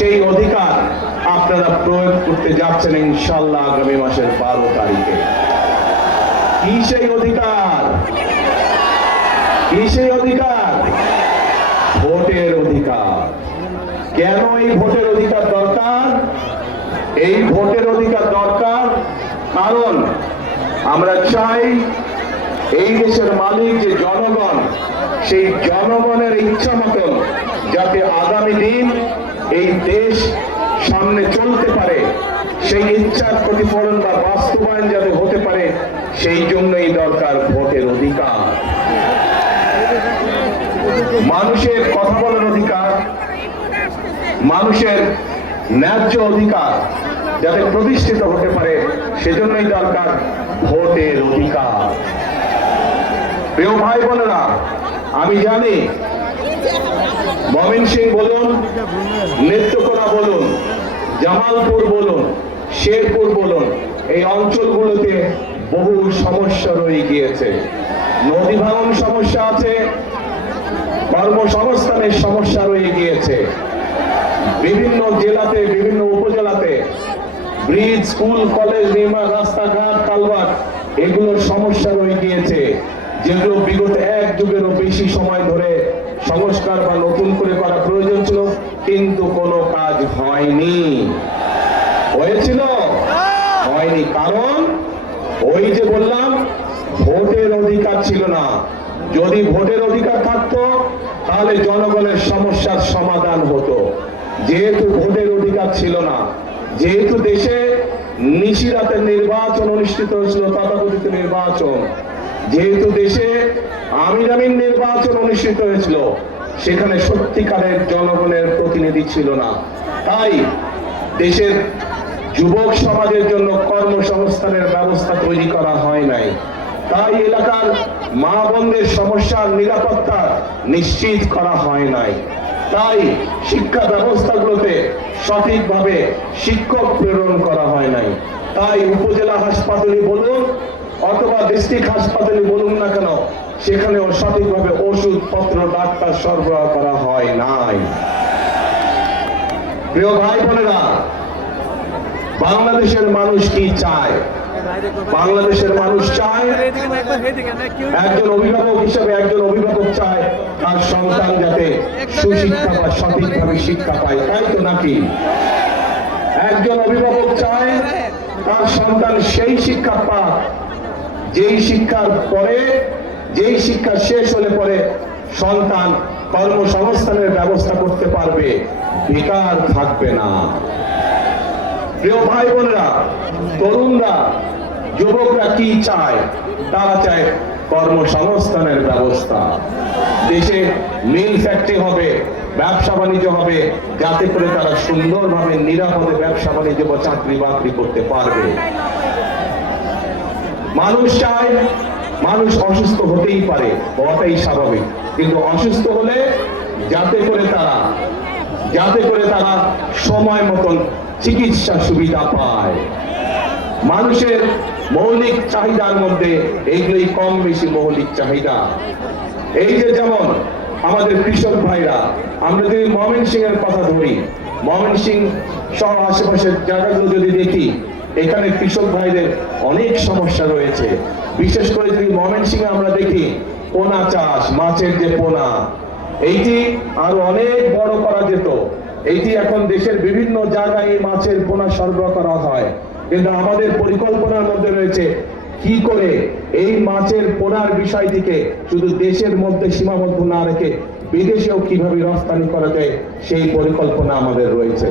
সেই অধিকার আপনারা প্রয়োগ করতে যাচ্ছেন ইনশাল্লাহ আগামী মাসের বারো তারিখে। কি সেই অধিকার? কি সেই অধিকার? ভোটের অধিকার। কেন এই ভোটের অধিকার দরকার? এই ভোটের অধিকার দরকার কারণ আমরা চাই এই দেশের মালিক যে জনগণ, সেই জনগণের ইচ্ছা মতন যাতে আগামী দিন এই দেশ সামনে চলতে পারে, সেই ইচ্ছার প্রতিফলন বা বাস্তবায়ন যাতে হতে পারে, সেই জন্যই দরকার ভোটের অধিকার। মানুষের কথা বলার অধিকার, মানুষের ন্যায্য অধিকার যাতে প্রতিষ্ঠিত হতে পারে, সেজন্যই দরকার ভোটের অধিকার। প্রিয় ভাই বোনেরা, আমি জানি মমিন সিং বলুন, নেত্রকোনা বলুন, জামালপুর বলুন, শেরপুর বলুন, এই অঞ্চলগুলোতে বহু সমস্যা রয়ে গিয়েছে। নদী ভাঙন সমস্যা আছে, কর্মসংস্থানের সমস্যা রয়ে গিয়েছে। বিভিন্ন জেলাতে, বিভিন্ন উপজেলাতে, ব্রিজ, স্কুল, কলেজ নির্মাণ, রাস্তাঘাট, কালভার্ট, এগুলোর সমস্যা রয়ে গিয়েছে। যেগুলো বিগত এক যুগেরও বেশি সময় ধরে সংস্কার বা নতুন করে করা প্রয়োজন ছিল, কিন্তু কোনো কাজ হয়নি। হয়েছিল? হয়নি, কারণ ওই যে বললাম, ভোটের অধিকার ছিল না। যদি ভোটের অধিকার থাকতো, তাহলে জনগণের সমস্যার সমাধান হতো। যেহেতু ভোটের অধিকার ছিল না, যেহেতু দেশে নিশিরাতে নির্বাচন অনুষ্ঠিত হয়েছিল, তথাকথিত নির্বাচন যেহেতু দেশে আমিন নির্বাচন অনুষ্ঠিত হয়েছিল, সেখানে সত্যিকারের জনগণের প্রতিনিধি ছিল না। তাই দেশের যুবক সমাজের জন্য কর্মসংস্থানের ব্যবস্থা তৈরি করা হয় নাই। তাই এলাকার মা বোনদের সমস্যার নিরাপত্তা নিশ্চিত করা হয় নাই। তাই শিক্ষা ব্যবস্থাগুলোতে সঠিকভাবে শিক্ষক প্রেরণ করা হয় নাই। তাই উপজেলা হাসপাতালে বলুন অথবা ডিস্ট্রিক্ট হাসপাতালে বলুন না কেন সেখানেও সঠিকভাবে ওষুধপত্র, ডাক্তার সরবরাহ করা হয় নাই। প্রিয় ভাই বোনেরা, বাংলাদেশের মানুষ কি চায়? বাংলাদেশের মানুষ চায় একজন অভিভাবক হিসেবে একজন অভিভাবক চায় তার সন্তান যাতে সুশিক্ষা বা সঠিকভাবে শিক্ষা পায়, তাই তো নাকি? একজন অভিভাবক চায় তার সন্তান সেই শিক্ষা পাক যেই শিক্ষার পরে, যেই শিক্ষা শেষ হলে পরে সন্তান কর্মসংস্থানের ব্যবস্থা করতে পারবে, বেকার থাকবে না। প্রিয় ভাই বোনেরা তরুণরা, যুবকরা কি চায়? তারা চায় কর্মসংস্থানের ব্যবস্থা। দেশে মিল ফ্যাক্টরি হবে, ব্যবসা বাণিজ্য হবে, যাতে করে তারা সুন্দরভাবে, নিরাপদে ব্যবসা বাণিজ্য বা চাকরি বাকরি করতে পারবে। মানুষ চায়, মানুষ অসুস্থ হতেই পারে, হওয়াটাই স্বাভাবিক। কিন্তু অসুস্থ হলে যাতে করে তারা, যাতে করে তারা সময় মতন চিকিৎসা সুবিধা পায়। মানুষের মৌলিক চাহিদার মধ্যে এইগুলোই কম বেশি মৌলিক চাহিদা। এই যে যেমন আমাদের কৃষক ভাইরা, আমরা যদি ময়মন সিং এর কথা ধরি ময়মন সিং সহ আশেপাশের জায়গাগুলো যদি দেখি এখানে কৃষক ভাইদের অনেক সমস্যা রয়েছে। বিশেষ করে যদি ময়মন সিং আমরা দেখি, পোনা চাষ, মাছের যে পোনা, এইটি আরও অনেক বড় করা যেত। এইটি এখন দেশের বিভিন্ন জায়গায় মাছের পোনা সরবরাহ করা হয়। কিন্তু আমাদের পরিকল্পনার মধ্যে রয়েছে, কি করে এই মাছের পোনার বিষয়টিকে শুধু দেশের মধ্যে সীমাবদ্ধ না রেখে বিদেশেও কীভাবে রপ্তানি করা যায়, সেই পরিকল্পনা আমাদের রয়েছে।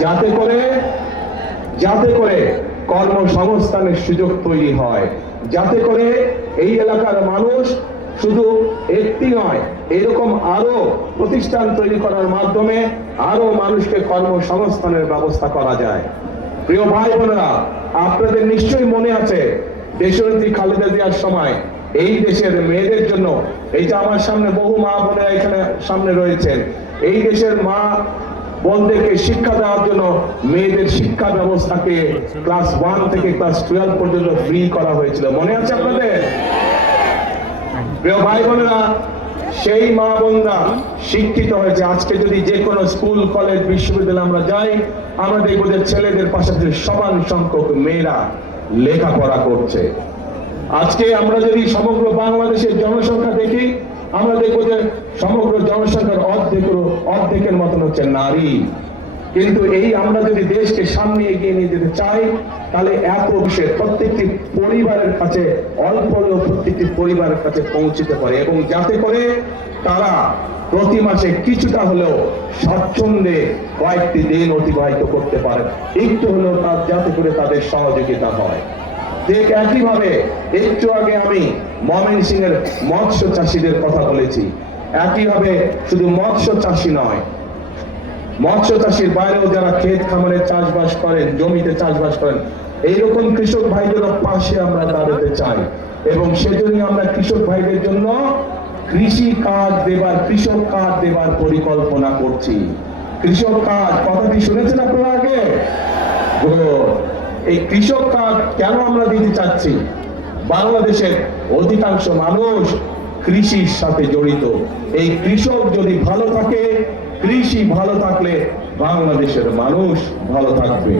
যাতে করে যাতে করে কর্মসংস্থানের সুযোগ তৈরি হয়। যাতে করে এই এলাকার মানুষ শুধু একটি নয়, এরকম আরও প্রতিষ্ঠান তৈরি করার মাধ্যমে আরও মানুষকে কর্মসংস্থানের ব্যবস্থা করা যায়। প্রিয় ভাই বোনেরা, আপনাদের নিশ্চয়ই মনে আছে দেশনেত্রী খালেদা জিয়ার সময় এই দেশের মেয়েদের জন্য, এই যে আমার সামনে বহু মা বোনেরা এখানে সামনে রয়েছেন, এই দেশের মা বোনদেরকে শিক্ষা দেওয়ার জন্য মেয়েদের শিক্ষা ব্যবস্থাকে ক্লাস ওয়ান থেকে ক্লাস টুয়েলভ পর্যন্ত ফ্রি করা হয়েছিল। মনে আছে আপনাদের? প্রিয় ভাই বোনেরা, সেই মা বোনরা শিক্ষিত হয়েছে। আজকে যদি যে কোনো স্কুল, কলেজ, বিশ্ববিদ্যালয়ে আমরা যাই, আমরা দেখব যে ছেলেদের পাশাপাশি সমান সংখ্যক মেয়েরা লেখাপড়া করছে। আজকে আমরা যদি সমগ্র বাংলাদেশের জনসংখ্যা দেখি আমরা দেখব যে সমগ্র জনসংখ্যার অর্ধেকের অর্ধেকের মতন হচ্ছে নারী। কিন্তু এই আমরা যদি দেশকে সামনে এগিয়ে নিয়ে যেতে চাই, তাহলে এত বিষয়ে প্রত্যেকটি পরিবারের কাছে, অল্প হলেও প্রত্যেকটি পরিবারের কাছে পৌঁছতে পারে। এবং যাতে করে তারা প্রতি মাসে কিছুটা হলেও স্বাচ্ছন্দ্যে কয়েকটি দিন অতিবাহিত করতে পারে। একটু হলেও তার যাতে করে তাদের সহযোগিতা হয়। ঠিক একইভাবে একটু আগে আমি ময়মন সিং এর মৎস্য চাষীদের কথা বলেছি। একইভাবে শুধু মৎস্য চাষী নয়, মৎস্য চাষীর বাইরেও যারা ক্ষেত খামারে চাষবাস করেন, জমিতে চাষবাস করেন, এইরকম কৃষক ভাইদের পাশে আমরা দাঁড়াতে চাই। এবং সেজন্য আমরা কৃষক ভাইদের জন্য কৃষি কাজ দেবার, কৃষক কাজ দেবার পরিকল্পনা করছি। কৃষক কাজ কথাটি শুনেছেন আপনারা আগে. এই কৃষক কাজ কেন আমরা দিতে চাচ্ছি? বাংলাদেশের অধিকাংশ মানুষ কৃষির সাথে জড়িত। এই কৃষক যদি ভালো থাকে, কৃষি ভালো থাকলে বাংলাদেশের মানুষ ভালো থাকবে।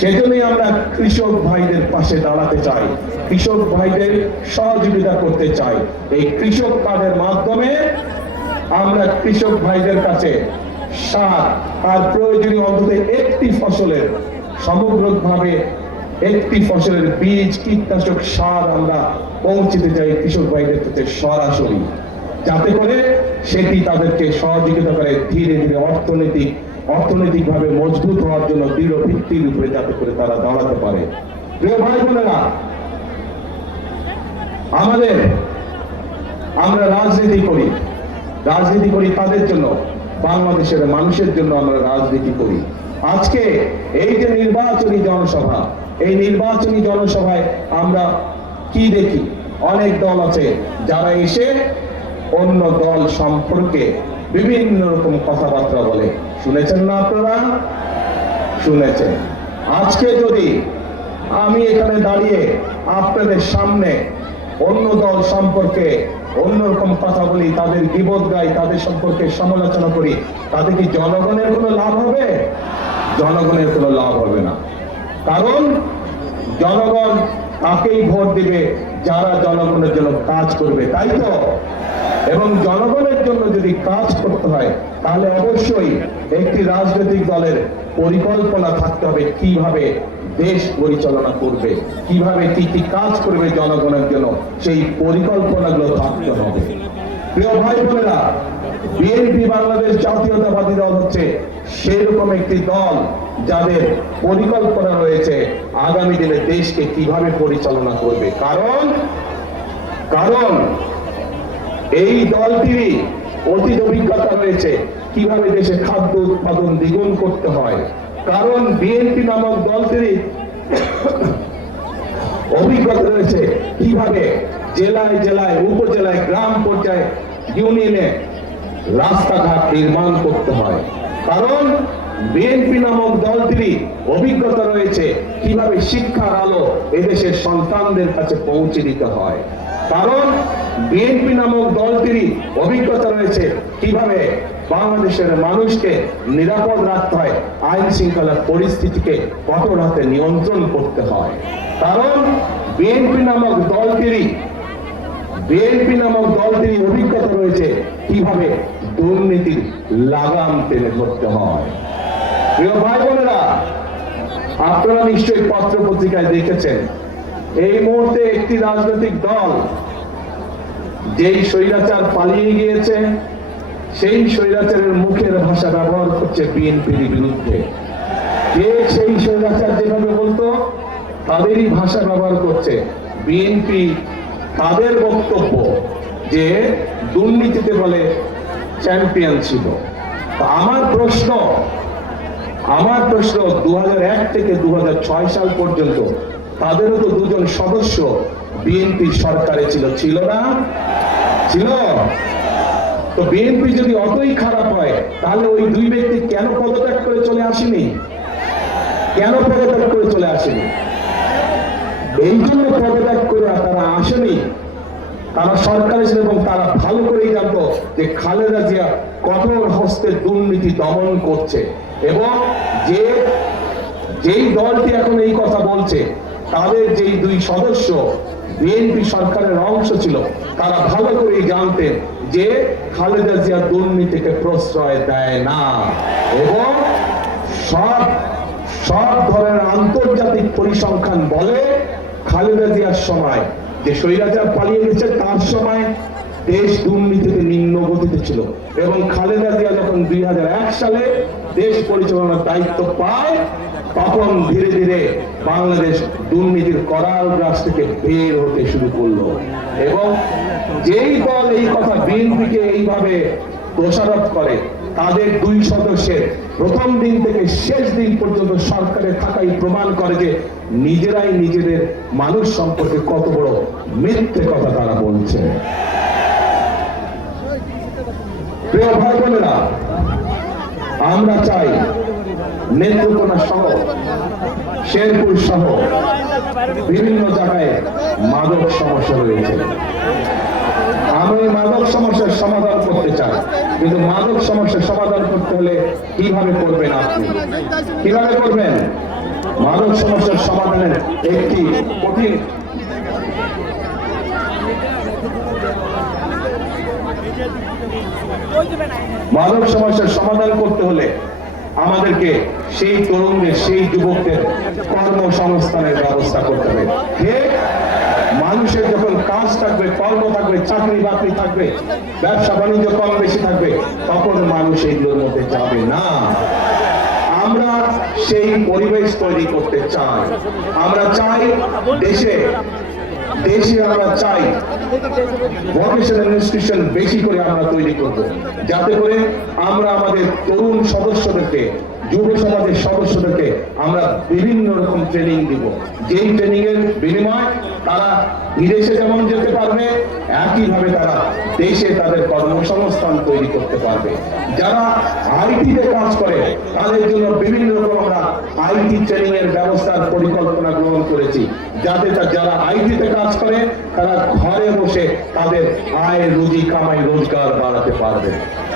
সেজন্যই আমরা কৃষক ভাইদের পাশে দাঁড়াতে চাই, কৃষক ভাইদের সহযোগিতা করতে চাই। এই কৃষক কার্ডের মাধ্যমে আমরা কৃষক ভাইদের কাছে সার আর প্রয়োজনীয় অন্তত একটি ফসলের সমগ্রভাবে একটি ফসলের বীজ, কীটনাশক সার আমরা চাই কৃষক ভাইদের কাছে সরাসরি। যাতে করে সেটি তাদেরকে সহযোগিতা করে ধীরে ধীরে অর্থনৈতিক, অর্থনৈতিকভাবে মজবুত হওয়ার জন্য দৃঢ় ভিত্তির উপরে যাতে করে তারা দাঁড়াতে পারে। প্রিয় ভাই বোনেরা, আমাদের আমরা রাজনীতি করি। রাজনীতি করি তাদের জন্য? বাংলাদেশের মানুষের জন্য আমরা রাজনীতি করি। আজকে এই যে নির্বাচনী জনসভা। এই নির্বাচনী জনসভায় আমরা কি দেখি? অনেক দল আছে যারা এসে অন্য দল সম্পর্কে বিভিন্ন রকম কথাবার্তা বলে। শুনেছেন না আপনারা? শুনেছেন। আজকে যদি আমি এখানে দাঁড়িয়ে আপনাদের সামনে অন্য দল সম্পর্কে অন্যরকম কথা বলি, তাদের বিপদ গাই, তাদের সম্পর্কে সমালোচনা করি, তাতে কি জনগণের কোনো লাভ হবে? জনগণের কোনো লাভ হবে না। কারণ জনগণ তাকেই ভোট দিবে যারা জনগণের জন্য কাজ করবে, তাই তো? এবং জনগণের জন্য যদি কাজ করতে হয়, তাহলে অবশ্যই একটি রাজনৈতিক দলের পরিকল্পনা থাকতে হবে কীভাবে দেশ পরিচালনা করবে, কীভাবে কি কি কাজ করবে জনগণের জন্য, সেই পরিকল্পনাগুলো থাকতে হবে। প্রিয় ভাই বোনেরা বিএনপি বাংলাদেশ জাতীয়তাবাদী দল হচ্ছে সেরকম একটি দল যাদের পরিকল্পনা রয়েছে আগামী দিনে দেশকে কীভাবে পরিচালনা করবে। কারণ কারণ এই দলটিরই অতীত অভিজ্ঞতা রয়েছে কীভাবে দেশে খাদ্য উৎপাদন দ্বিগুণ করতে হয়। কারণ বিএনপি নামক দলটিরই অভিজ্ঞতা রয়েছে কীভাবে জেলায় জেলায়, উপজেলায়, গ্রাম পর্যায়ে ইউনিয়নে রাস্তাঘাট নির্মাণ করতে হয়। কারণ বিএনপি নামক দলটিরই অভিজ্ঞতা রয়েছে কীভাবে শিক্ষার আলো এদেশের সন্তানদের কাছে পৌঁছে দিতে হয়। কারণ বিএনপি নামক দলটিরই অভিজ্ঞতা রয়েছে কীভাবে বাংলাদেশের মানুষকে নিরাপদ রাখতে হয়, আইন শৃঙ্খলা পরিস্থিতিকে কঠোর হাতে নিয়ন্ত্রণ করতে হয়। কারণ বিএনপি নামক দলটিরই বিএনপি নামক দলটির অভিজ্ঞতা রয়েছে কীভাবে দুর্নীতির লাগাম টেনে ধরতে হয়। প্রিয় ভাই বোনেরা, আপনারা নিশ্চয়ই পত্র পত্রিকায় দেখেছেন, এই মুহূর্তে একটি রাজনৈতিক দল যেই স্বৈরাচার পালিয়ে গিয়েছে, সেই স্বৈরাচারের মুখের ভাষা ব্যবহার করছে বিএনপির বিরুদ্ধে। কে সেই স্বৈরাচার যেভাবে বলতো, তাদেরই ভাষা ব্যবহার করছে বিএনপি। তাদের বক্তব্য যে দুর্নীতিতে বলে চ্যাম্পিয়ন ছিল। আমার প্রশ্ন আমার প্রশ্ন দু হাজার এক থেকে দু হাজার ছয় সাল পর্যন্ত তাদেরও তো দুজন সদস্য বিএনপি সরকারে ছিল ছিল না? ছিল। তো বিএনপি যদি অতই খারাপ হয়, তাহলে ওই দুই ব্যক্তি কেন পদত্যাগ করে চলে আসেনি? কেন পদত্যাগ করে চলে আসেনি? এই জন্য পদত্যাগ করে তারা আসেনি। তারা সরকারি ছিল এবং তারা ভালো করেই জানতো যে খালেদা জিয়া কঠোর হস্তে দুর্নীতি দমন করছে। এবং যে, যেই দলটি এখন এই কথা বলছে, তাদের যেই দুই সদস্য, বিএনপি সরকারের অংশ ছিল, তারা ভালো করেই জানতেন যে খালেদা জিয়া দুর্নীতিকে প্রশ্রয় দেয় না। এবং সব সব ধরনের আন্তর্জাতিক পরিসংখ্যান বলে খালেদা জিয়ার সময় যে স্বৈরাচার পালিয়ে গেছে, তার সময় দেশ দুর্নীতিতে নিম্ন গতিতে ছিল। এবং খালেদা জিয়া যখন দুই হাজার এক সালে দেশ পরিচালনার দায়িত্ব পায়, তখন ধীরে ধীরে বাংলাদেশ দুর্নীতির করাল গ্রাস থেকে বের হতে শুরু করল। এবং যেই দল এই কথা বিএনপিকে এইভাবে দোষারোপ করে তাদের দুই সদস্যের প্রথম দিন থেকে শেষ দিন পর্যন্ত সরকারে থাকাই প্রমাণ করে যে নিজেরাই নিজেদের মানুষ সম্পর্কে কত বড় মিথ্যে কথা তারা বলছে। আমরা চাই নেত্রকোনা সহ, শেরপুর সহ বিভিন্ন জায়গায় মাদক সমস্যা রয়েছে। আমি মাদক সমস্যার সমাধান করতে চাই। কিন্তু মাদক সমস্যার সমাধান করতে হলে কীভাবে করবেন আপনি? কীভাবে করবেন? মাদক সমস্যার সমাধানের একটি কঠিন মাদক সমস্যার সমাধান করতে হলে আমাদেরকে সেই তরুণদের, সেই যুবকদের কর্মসংস্থানের ব্যবস্থা করতে হবে। থাকবে, কর্ম থাকবে, চাকরি বাকরি থাকবে, ব্যবসা বাণিজ্য কম বেশি থাকবে, তখন মানুষ এইগুলোর মধ্যে যাবে না। আমরা সেই পরিবেশ তৈরি করতে চাই। আমরা চাই দেশে দেশে আমরা চাই ভোকেশনাল ইনস্টিটিউশন বেশি করে আমরা তৈরি করব। যাতে করে আমরা আমাদের তরুণ সদস্যদেরকে যুব সমাজের সদস্যদেরকে আমরা বিভিন্ন রকম ট্রেনিং দিব। যেই ট্রেনিং এর বিনিময় তারা বিদেশে যেমন যেতে পারবে, একইভাবে তারা দেশে তাদের কর্মসংস্থান তৈরি করতে পারবে। যারা আইটিতে কাজ করে, তাদের জন্য বিভিন্ন রকম আমরা আইটি ট্রেনিং এর ব্যবস্থার পরিকল্পনা গ্রহণ করেছি। যাতে যারা আইটিতে কাজ করে, তারা ঘরে বসে তাদের আয়, রুজি, কামাই, রোজগার বাড়াতে পারবে।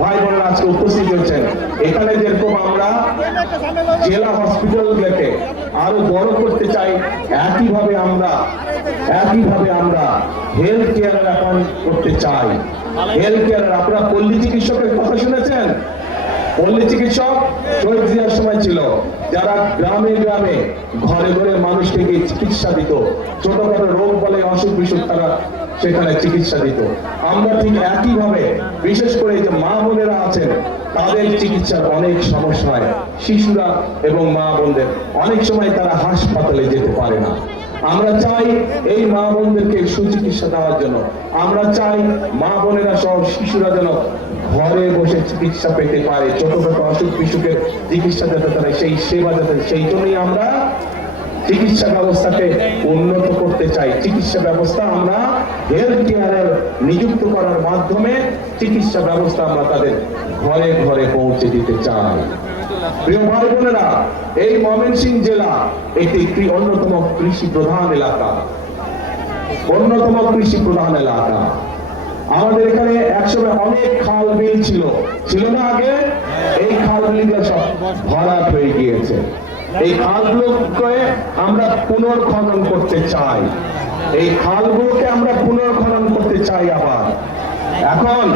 ভাই বোনেরা আজকে উপস্থিত হয়েছেন। এখানে যেরকম আমরা জেলা হসপিটালগুলোকে আরও বড় করতে চাই, একইভাবে আমরা একইভাবে আমরা হেলথ কেয়ার এখন করতে চাই। হেলথ কেয়ার আপনারা পল্লী চিকিৎসকের কথা শুনেছেন? পল্লী চিকিৎসক? শহীদ সময় ছিল। যারা গ্রামে গ্রামে ঘরে ঘরে মানুষকে চিকিৎসা দিত, ছোটখাটো রোগ বলে অসুখ বিসুখ তারা সেখানে চিকিৎসা দিত। আমরা ঠিক একইভাবে, বিশেষ করে যে মা বোনেরা আছেন, তাদের চিকিৎসার অনেক সমস্যা হয় শিশুরা এবং মা বোনদের অনেক সময় তারা হাসপাতালে যেতে পারে না। আমরা চাই এই মা বোনদেরকে সুচিকিৎসা দেওয়ার জন্য। আমরা চাই মা বোনেরা সহ শিশুরা যেন ঘরে বসে চিকিৎসা পেতে পারে ছোটখাটো অসুখ বিসুখের চিকিৎসা যাতে তারা সেই সেবা যাতে সেই জন্যই আমরা চিকিৎসা ব্যবস্থাকে উন্নত করতে চাই। চিকিৎসা ব্যবস্থা আমরা হেলথ কেয়ারের নিযুক্ত করার মাধ্যমে চিকিৎসা ব্যবস্থা আমরা তাদের ঘরে ঘরে পৌঁছে দিতে চাই। প্রিয় ভাই বোনেরা এই ময়মনসিংহ জেলা একটি অন্যতম কৃষি প্রধান এলাকা। অন্যতম কৃষি প্রধান এলাকা। আমাদের এখানে একসময় অনেক খাল বিল ছিল। ছিল না আগে? এই খাল বিলগুলো সব ভরাট হয়ে গিয়েছে। এই খালগুলোকে আমরা পুনর্খনন করতে চাই। এই খালগুলোকে আমরা পুনর্খনন করতে চাই আবার। এখন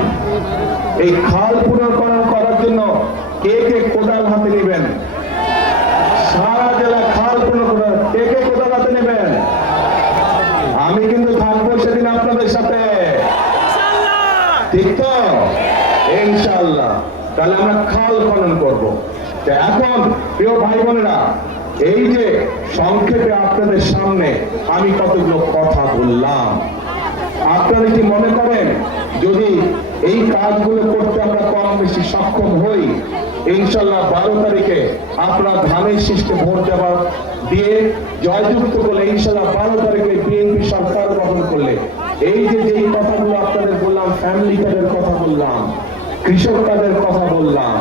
এই খাল পুনর্খনন করার জন্য কে কে কোদাল হাতে নেবেন সারা জেলা খাল পুনর্খনন কে কে কোদাল হাতে নেবেন আমি কিন্তু থাকব সেদিন আপনাদের সাথে ঠিক তো ইনশাল্লাহ তাহলে আমরা খাল খনন করব। তো এখন, প্রিয় ভাই বোনেরা এই যে সংক্ষেপে আপনাদের সামনে আমি কতগুলো কথা বললাম। আপনারা কি মনে করেন, যদি এই কাজগুলো করতে আমরা কম বেশি সক্ষম হই ইনশাল্লাহ বারো তারিখে আপনারা ধানের শীষকে ভোট দেওয়ার দিয়ে জয়যুক্ত করলে ইনশাল্লাহ বারো তারিখে বিএনপি সরকার গঠন করলে, এই যে যেই কথাগুলো আপনাদের বললাম ফ্যামিলি কার্ডের কথা বললাম কৃষক কার্ডের কথা বললাম,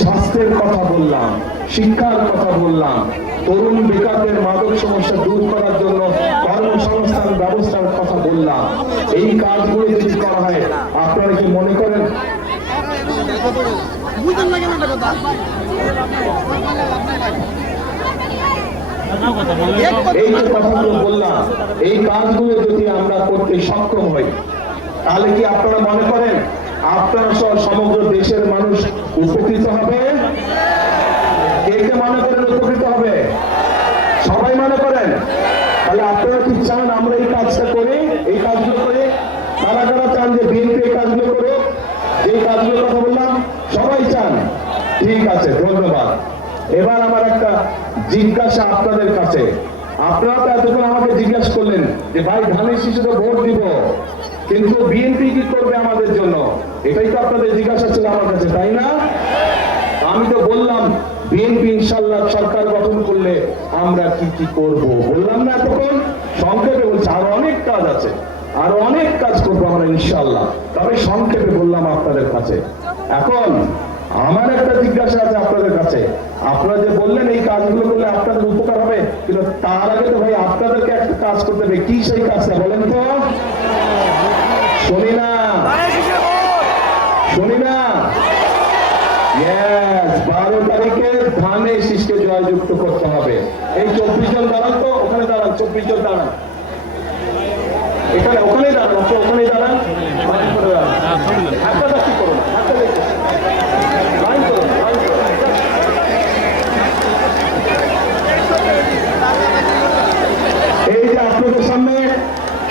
স্বাস্থ্যের কথা বললাম, শিক্ষার কথা বললাম, তরুণ বেকারদের মাদক সমস্যা দূর করার জন্য কর্মসংস্থান ব্যবস্থার কথা বললাম। এই কাজগুলো যদি করা হয়, আপনারা কি মনে করেন? এই যে কথাগুলো বললাম, এই কাজগুলো যদি আমরা করতে সক্ষম হই, তাহলে কি আপনারা মনে করেন আপনারা সহ সমগ্র দেশের মানুষ উপকৃত হবে? কে মনে করেন উপকৃত হবে? সবাই মনে করেন? তাহলে আপনারা কি চান আমরা এই কাজটা করি, এই কাজগুলো করি? কারা কারা চান যে বিএনপি এই কাজগুলো করুক? যে কাজগুলোর কথা বললাম, সবাই চান। ঠিক আছে, ধন্যবাদ। এবার আমার একটা জিজ্ঞাসা আপনাদের কাছে। আপনারা তো এতক্ষণ আমাকে জিজ্ঞাসা করলেন যে, ভাই, ধানের শিশুকে ভোট দিব। কিন্তু বিএনপি কি করবে আমাদের জন্য? এটাই তো আপনাদের জিজ্ঞাসা ছিল আমার কাছে, তাই না? আমি তো বললাম বিএনপি ইনশাল্লাহ সরকার গঠন করলে আমরা কি কি করব? বললাম না এতক্ষণ। সংক্ষেপে বলছি, আরও অনেক কাজ আছে। আর অনেক কাজ করব আমরা ইনশাল্লাহ তবে সংক্ষেপে বললাম আপনাদের কাছে। এখন, আমার একটা জিজ্ঞাসা আছে আপনাদের কাছে। আপনারা যে বললেন এই কাজগুলো করলে আপনাদের উপকার হবে, কিন্তু তার আগে তো ভাই আপনাদেরকে একটা কাজ করতে হবে। কি সেই কাজটা বলেন তো? শুনি না। শুনি না। বারো তারিখে ধানে শীষকে জয়যুক্ত করতে হবে। এই চব্বিশ জন দাঁড়ান তো, ওখানে দাঁড়ান, চব্বিশ জন দাঁড়ান। এখানে, ওখানেই দাঁড়ান আপনি ওখানেই দাঁড়ান। একটা কি করো করো। এই যে আপনাদের সামনে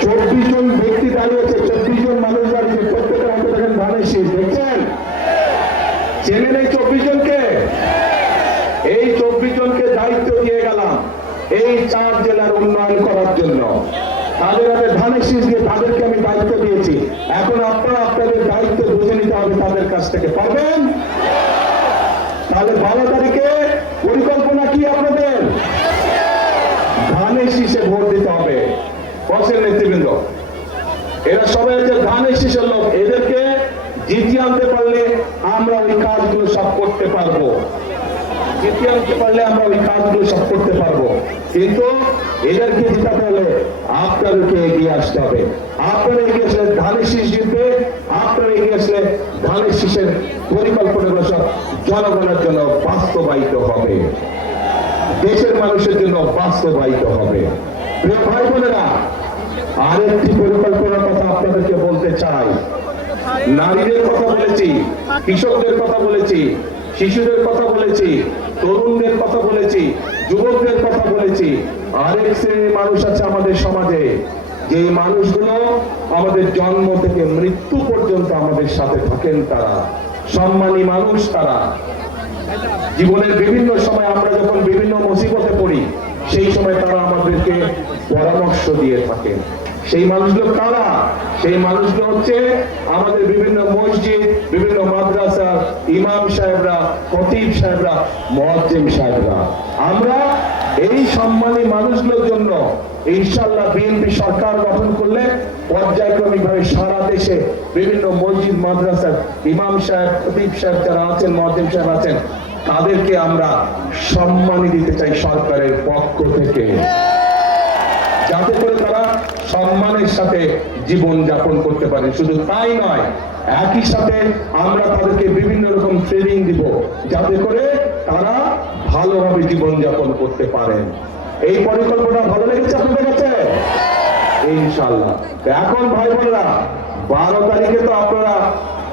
চব্বিশ জন ব্যক্তি দাঁড়িয়েছে চব্বিশ জন মানুষ দাঁড়িয়েছে প্রত্যেকের হাতে দেখেন ধানের শীষ দেখছেন চেনেন এই চব্বিশ জনকে? এই চব্বিশ জনকে দায়িত্ব দিয়ে গেলাম এই চার জেলার উন্নয়ন করার জন্য। তাদের হাতে ধানের শীষ দিয়ে তাদেরকে আমি দায়িত্ব দিয়েছি। এখন আপনারা আপনাদের দায়িত্ব বুঝে নিতে হবে তাদের কাছ থেকে। পারবেন? তাহলে বারো তারিখে পরিকল্পনা কি আপনাদের? ধানের শীষে ভোট দিতে হবে। বসের নেতৃবৃন্দ। এরা সবাই ধানের শীষের লোক এদেরকে জিতিয়ে আনতে পারলে আমরা ওই কাজগুলো সব করতে পারব। পারলে আমরা ওই কাজগুলো সব করতে পারব। কিন্তু এদেরকে আপনাদেরকে এগিয়ে আসতে হবে। আপনারা এগিয়ে আসলে ধানের শীষ জিতবে, আপনারা এগিয়ে আসলে ধানের শীষের সব জনগণের জন্য বাস্তবায়িত হবে। দেশের মানুষের জন্য বাস্তবায়িত হবে। প্রিয় ভাই বোনেরা, আরেকটি পরিকল্পনার কথা আপনাদেরকে বলতে চাই। নারীদের কথা বলেছি, কৃষকদের কথা বলেছি, শিশুদের কথা বলেছি, তরুণদের কথা বলেছি, যুবকদের কথা বলেছি। আরেক শ্রেণির মানুষ আছে আমাদের সমাজে যে মানুষগুলো আমাদের জন্ম থেকে মৃত্যু পর্যন্ত আমাদের সাথে থাকেন তারা, সম্মানী মানুষ তারা। জীবনের বিভিন্ন সময় আমরা যখন বিভিন্ন মুসিবতে পড়ি, সেই সময় তারা আমাদেরকে পরামর্শ দিয়ে থাকেন। সেই মানুষগুলো কারা? সেই মানুষগুলো হচ্ছে আমাদের বিভিন্ন মসজিদ, বিভিন্ন মাদ্রাসা, ইমাম সাহেবরা, খতিব সাহেবরা মহাজ্জেম সাহেবরা। আমরা এই সম্মানী মানুষগুলোর জন্য ইনশাল্লাহ বিএনপি সরকার গঠন করলে পর্যায়ক্রমিক ভাবে সারা দেশে বিভিন্ন মসজিদ মাদ্রাসার ইমাম সাহেব, খতিব সাহেব যারা আছেন মহাজ্জেম সাহেব আছেন, তাদেরকে আমরা সম্মানী দিতে চাই সরকারের পক্ষ থেকে। যাতে করে সম্মানের সাথে জীবন যাপন করতে পারে। শুধু তাই নয়, একই সাথে আমরা তাদেরকে বিভিন্ন রকম ট্রেনিং দিব, যাতে করে তারা ভালোভাবে জীবন যাপন করতে পারেন। এই পরিকল্পনা ভালো লেগেছে আপনাদের কাছে? ইনশাল্লাহ এখন ভাই বোনেরা, বারো তারিখে তো আপনারা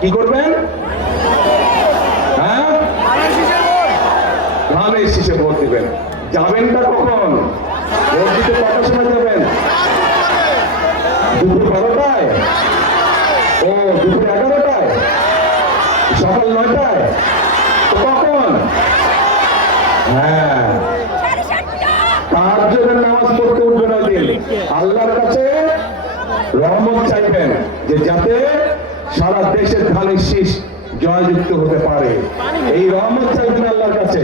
কি করবেন? হ্যাঁ? ভোট দিবেন। যাবেন যাবেনটা কখন? ভোট দিতে কত সময় যাবেন? দুপুর বারোটায়। ও, দুপুর এগারোটায়। সকাল নয়টায়। কখন? হ্যাঁ। তার জন্য নামাজ পড়তে উঠবে না দিন আল্লাহর কাছে রহমত চাইবেন যে যাতে সারা দেশের ধানের শীষ জয়যুক্ত হতে পারে। এই রহমত চাইবেন আল্লাহর কাছে।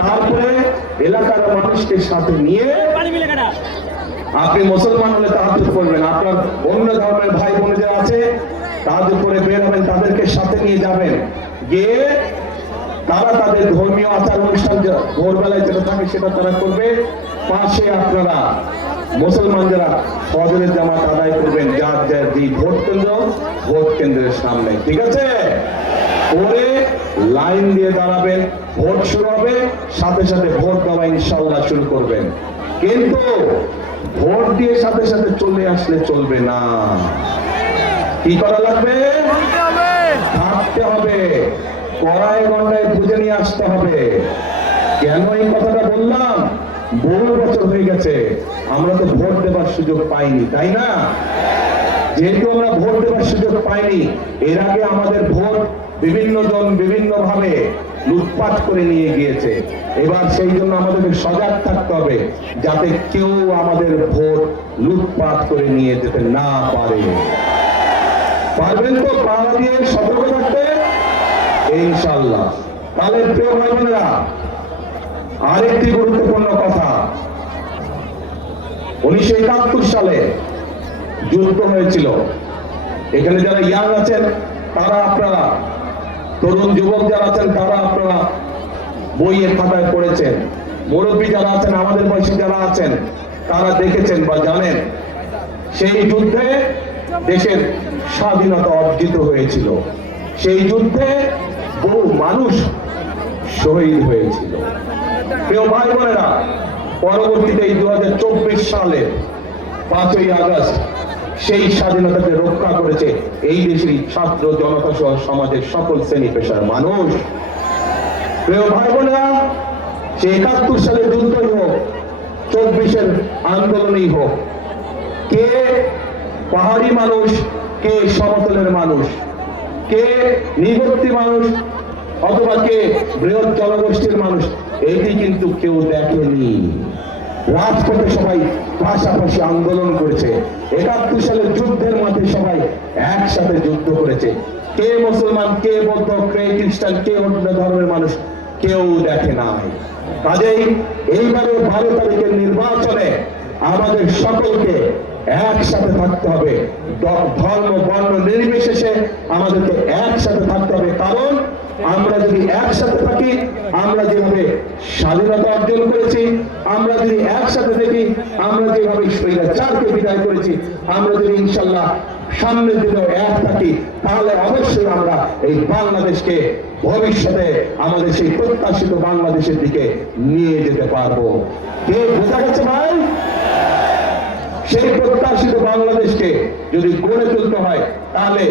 তারপরে এলাকার মানুষকে সাথে নিয়ে আপনি মুসলমান হলে তাহাজ করবেন। আপনার অন্য ধর্মের ভাই বোন যারা আছে তাহাজ করে বের হবেন, তাদেরকে সাথে নিয়ে যাবেন। গিয়ে তারা তাদের ধর্মীয় আচার অনুষ্ঠান যা- ভোরবেলায় যেটা থাকে সেটা তারা করবে। পাশে আপনারা মুসলমান যারা ফজরের জামাত আদায় করবেন, যার যার যে ভোট কেন্দ্র, ভোট কেন্দ্রের সামনে। ঠিক আছে? করে লাইন দিয়ে দাঁড়াবেন, ভোট শুরু হবে, সাথে সাথে ভোট দেওয়া ইনশাল্লাহ শুরু করবেন। কিন্তু ভোট দিয়ে সাথে সাথে চলে আসলে চলবে না। কি করা লাগবে? থাকতে হবে। কড়াই গন্ডায় বুঝে নিয়ে আসতে হবে। কেন এই কথাটা বললাম? বহু বছর হয়ে গেছে। আমরা তো ভোট দেবার সুযোগ পাইনি তাই না? যেহেতু আমরা ভোট দেবার সুযোগ পাইনি এর আগে আমাদের ভোট বিভিন্ন জন বিভিন্ন ভাবে লুটপাট করে নিয়ে গিয়েছে। এবার সেই জন্য আমাদেরকে সজাগ থাকতে হবে যাতে কেউ আমাদের ভোট লুটপাট করে নিয়ে যেতে না পারে। পারবেন তো? পাড়া দিয়ে সতর্ক থাকতে? ইনশাল্লাহ তাহলে প্রিয় ভাই বোনেরা আরেকটি গুরুত্বপূর্ণ কথা। উনিশশো একাত্তর সালে যুদ্ধ হয়েছিল। এখানে যারা ইয়াং আছেন, তারা আপনারা তরুণ যুবক যারা আছেন, তারা আপনারা বইয়ের খাতায় পড়েছেন। মুরব্বী যারা আছেন, আমাদের বয়সী যারা আছেন, তারা দেখেছেন বা জানেন, সেই যুদ্ধে দেশের স্বাধীনতা অর্জিত হয়েছিল। সেই যুদ্ধে বহু মানুষ শহীদ হয়েছিল। প্রিয় ভাই বোনেরা পরবর্তীতে এই দু হাজার চব্বিশ সালে পাঁচই আগস্ট সেই স্বাধীনতাকে রক্ষা করেছে এই দেশের ছাত্র জনতা সহ সমাজের সকল শ্রেণি পেশার মানুষ। প্রিয় ভাই বোনেরা সে একাত্তর সালে যুদ্ধই হোক, চব্বিশের আন্দোলনই হোক, কে পাহাড়ি মানুষ, কে সমতলের মানুষ, কে নিবর্তী মানুষ, অথবা কে বৃহৎ জনগোষ্ঠীর মানুষ, এটি কিন্তু কেউ দেখেনি। রাজপথে সবাই পাশাপাশি আন্দোলন করেছে। একাত্তর সালের যুদ্ধের মাঠে সবাই একসাথে যুদ্ধ করেছে। কে মুসলমান, কে বৌদ্ধ, কে খ্রিস্টান, কে অন্য ধর্মের মানুষ, কেউ দেখে নাই। কাজেই এইবারে বারো তারিখের নির্বাচনে আমাদের সকলকে একসাথে থাকতে হবে। ধর্ম, বর্ণ, নির্বিশেষে আমাদেরকে একসাথে থাকতে হবে। কারণ আমরা যদি একসাথে থাকি, আমরা যেভাবে স্বাধীনতা অর্জন করেছি, আমরা যদি একসাথে দেখি আমরা যেভাবে স্বৈরাচারকে বিদায় করেছি, আমরা যদি ইনশাল্লাহ সামনের দিনেও এক থাকি, তাহলে অবশ্যই আমরা এই বাংলাদেশকে ভবিষ্যতে আমাদের সেই প্রত্যাশিত বাংলাদেশের দিকে নিয়ে যেতে পারব। কে বোঝা গেছে ভাই? সেই প্রত্যাশিত বাংলাদেশকে যদি গড়ে তুলতে হয়, তাহলে